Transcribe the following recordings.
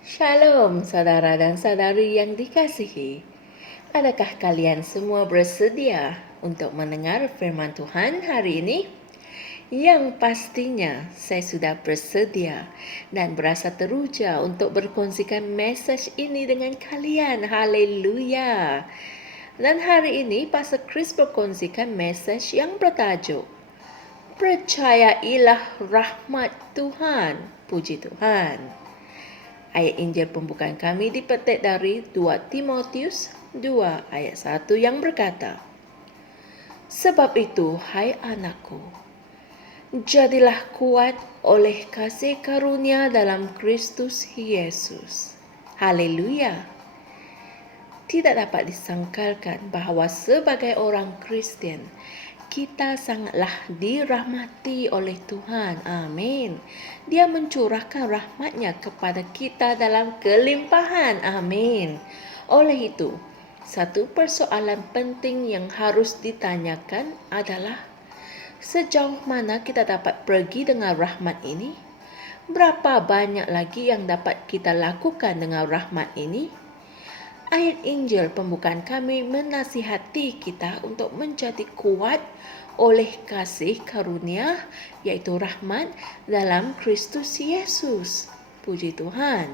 Shalom saudara dan saudari yang dikasihi. Adakah kalian semua bersedia untuk mendengar firman Tuhan hari ini? Yang pastinya saya sudah bersedia dan berasa teruja untuk berkongsikan mesej ini dengan kalian. Haleluya. Dan hari ini Pastor Chris berkongsikan mesej yang bertajuk Percayailah rahmat Tuhan. Puji Tuhan. Ayat Injil pembukaan kami dipetik dari 2 Timotius 2 ayat 1 yang berkata, Sebab itu, hai anakku, jadilah kuat oleh kasih karunia dalam Kristus Yesus. Haleluya. Tidak dapat disangkalkan bahawa sebagai orang Kristian, kita sangatlah dirahmati oleh Tuhan. Amin. Dia mencurahkan rahmatnya kepada kita dalam kelimpahan. Amin. Oleh itu, satu persoalan penting yang harus ditanyakan adalah sejauh mana kita dapat pergi dengan rahmat ini? Berapa banyak lagi yang dapat kita lakukan dengan rahmat ini? Ayat Injil pembukaan kami menasihati kita untuk menjadi kuat oleh kasih karunia, yaitu rahmat dalam Kristus Yesus. Puji Tuhan.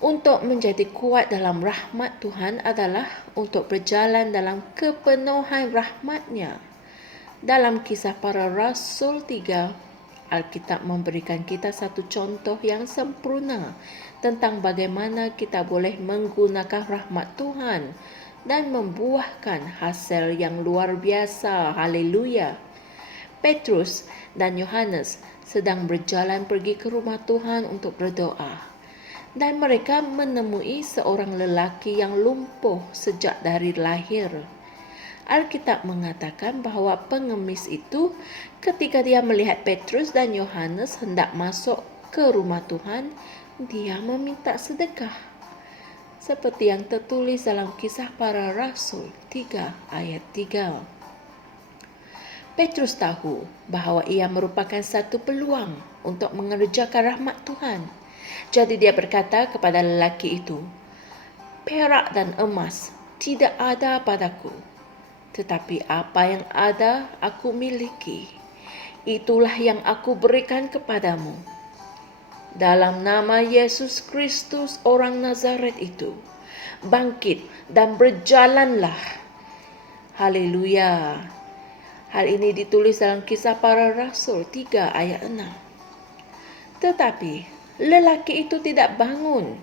Untuk menjadi kuat dalam rahmat Tuhan adalah untuk berjalan dalam kepenuhan rahmat-Nya. Dalam Kisah Para Rasul 3, Alkitab memberikan kita satu contoh yang sempurna tentang bagaimana kita boleh menggunakan rahmat Tuhan dan membuahkan hasil yang luar biasa. Haleluya. Petrus dan Yohanes sedang berjalan pergi ke rumah Tuhan untuk berdoa. Dan mereka menemui seorang lelaki yang lumpuh sejak dari lahir. Alkitab mengatakan bahawa pengemis itu ketika dia melihat Petrus dan Yohanes hendak masuk ke rumah Tuhan, dia meminta sedekah. Seperti yang tertulis dalam Kisah Para Rasul 3 ayat 3. Petrus tahu bahawa ia merupakan satu peluang untuk mengerjakan rahmat Tuhan. Jadi dia berkata kepada lelaki itu, "Perak dan emas tidak ada padaku, tetapi apa yang ada aku miliki, itulah yang aku berikan kepadamu. Dalam nama Yesus Kristus orang Nazaret itu, bangkit dan berjalanlah." Haleluya. Hal ini ditulis dalam Kisah Para Rasul 3 ayat 6. Tetapi lelaki itu tidak bangun.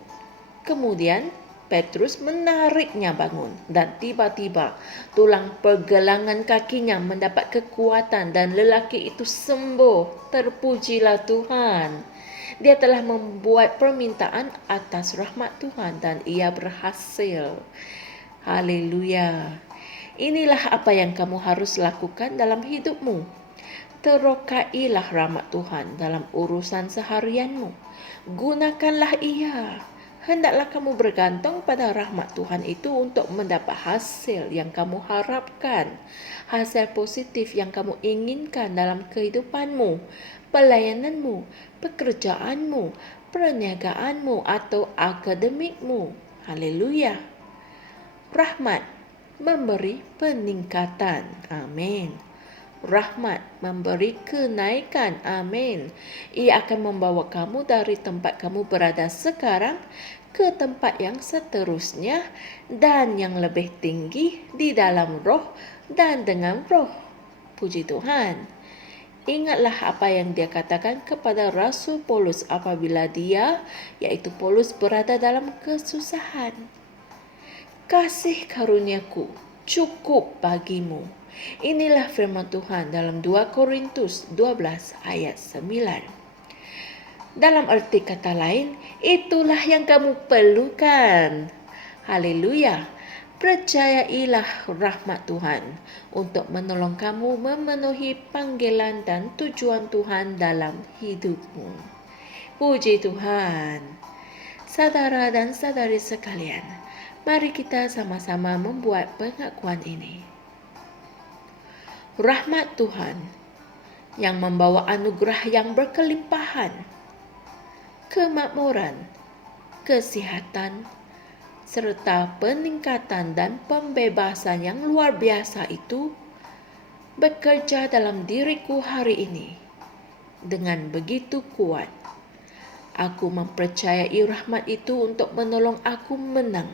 Kemudian Petrus menariknya bangun dan tiba-tiba tulang pergelangan kakinya mendapat kekuatan dan lelaki itu sembuh. Terpujilah Tuhan. Dia telah membuat permintaan atas rahmat Tuhan dan ia berhasil. Haleluya. Inilah apa yang kamu harus lakukan dalam hidupmu. Terokailah rahmat Tuhan dalam urusan seharianmu. Gunakanlah ia. Hendaklah kamu bergantung pada rahmat Tuhan itu untuk mendapat hasil yang kamu harapkan. Hasil positif yang kamu inginkan dalam kehidupanmu, pelayananmu, pekerjaanmu, perniagaanmu atau akademikmu. Haleluya. Rahmat memberi peningkatan. Amin. Rahmat memberi kenaikan. Amin. Ia akan membawa kamu dari tempat kamu berada sekarang ke tempat yang seterusnya dan yang lebih tinggi di dalam roh dan dengan roh. Puji Tuhan. Ingatlah apa yang dia katakan kepada Rasul Paulus apabila dia, yaitu Paulus, berada dalam kesusahan. Kasih karuniaku cukup bagimu. Inilah firman Tuhan dalam 2 Korintus 12 ayat 9. Dalam arti kata lain, itulah yang kamu perlukan. Haleluya. Percayailah rahmat Tuhan untuk menolong kamu memenuhi panggilan dan tujuan Tuhan dalam hidupmu. Puji Tuhan. Saudara dan saudari sekalian, mari kita sama-sama membuat pengakuan ini. Rahmat Tuhan yang membawa anugerah yang berkelimpahan, kemakmuran kesihatan, serta peningkatan dan pembebasan yang luar biasa itu bekerja dalam diriku hari ini dengan begitu kuat. Aku mempercayai rahmat itu untuk menolong aku menang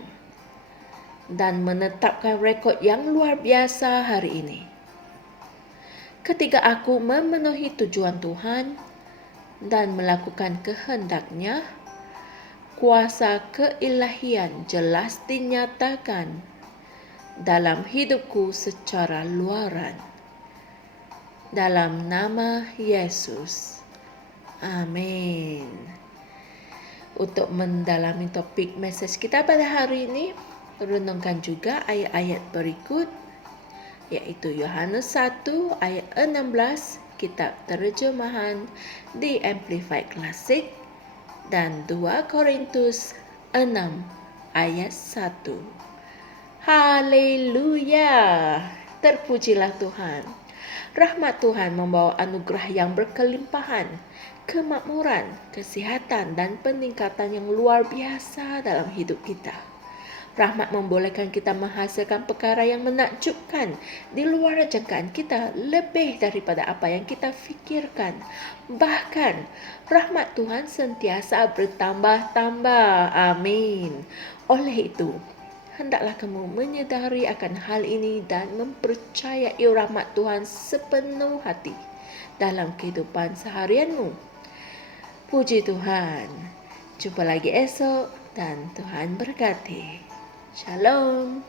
dan menetapkan rekod yang luar biasa hari ini. Ketika aku memenuhi tujuan Tuhan dan melakukan kehendak-Nya, kuasa keilahian jelas dinyatakan dalam hidupku secara luaran. Dalam nama Yesus. Amin. Untuk mendalami topik mesej kita pada hari ini, renungkan juga ayat-ayat berikut, yaitu Yohanes 1 ayat 16, kitab terjemahan di Amplified Classic, dan 2 Korintus 6 ayat 1. Haleluya! Terpujilah Tuhan. Rahmat Tuhan membawa anugerah yang berkelimpahan, kemakmuran, kesihatan, dan peningkatan yang luar biasa dalam hidup kita. Rahmat membolehkan kita menghasilkan perkara yang menakjubkan di luar jangkaan kita, lebih daripada apa yang kita fikirkan. Bahkan, rahmat Tuhan sentiasa bertambah-tambah. Amin. Oleh itu, hendaklah kamu menyadari akan hal ini dan mempercayai rahmat Tuhan sepenuh hati dalam kehidupan seharianmu. Puji Tuhan. Jumpa lagi esok dan Tuhan berkati. Shalom.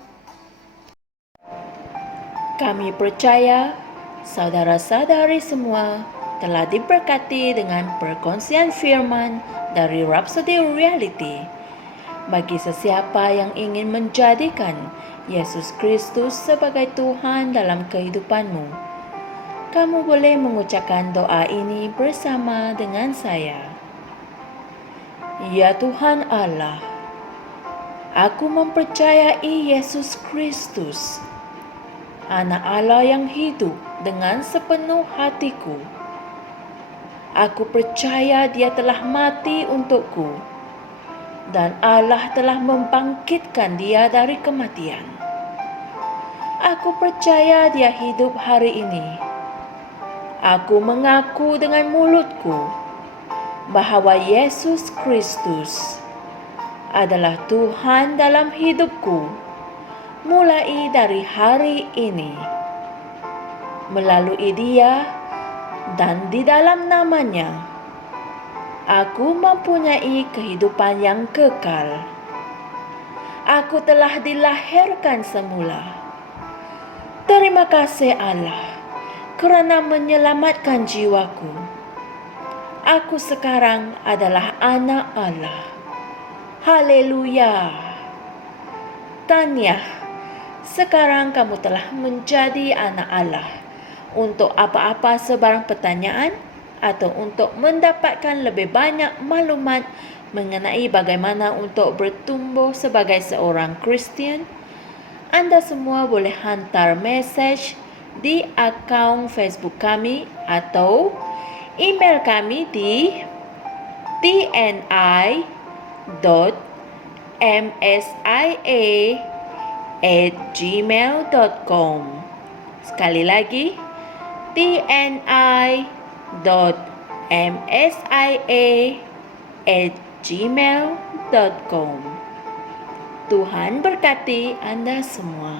Kami percaya saudara-saudari semua telah diberkati dengan perkongsian firman dari Rhapsody Reality. Bagi sesiapa yang ingin menjadikan Yesus Kristus sebagai Tuhan dalam kehidupanmu, kamu boleh mengucapkan doa ini bersama dengan saya. Ya Tuhan Allah, aku mempercayai Yesus Kristus, Anak Allah yang hidup dengan sepenuh hatiku. Aku percaya Dia telah mati untukku dan Allah telah membangkitkan Dia dari kematian. Aku percaya Dia hidup hari ini. Aku mengaku dengan mulutku bahwa Yesus Kristus adalah Tuhan dalam hidupku mulai dari hari ini. Melalui Dia dan di dalam nama-Nya, aku mempunyai kehidupan yang kekal. Aku telah dilahirkan semula. Terima kasih Allah kerana menyelamatkan jiwaku. Aku sekarang adalah anak Allah. Haleluya. Tahniah, sekarang kamu telah menjadi anak Allah. Untuk apa-apa sebarang pertanyaan atau untuk mendapatkan lebih banyak maklumat mengenai bagaimana untuk bertumbuh sebagai seorang Kristian, Anda semua boleh hantar mesej di akaun Facebook kami atau email kami di tni.msia@gmail.com. Sekali lagi, tni.msia@gmail.com. Tuhan berkati Anda semua.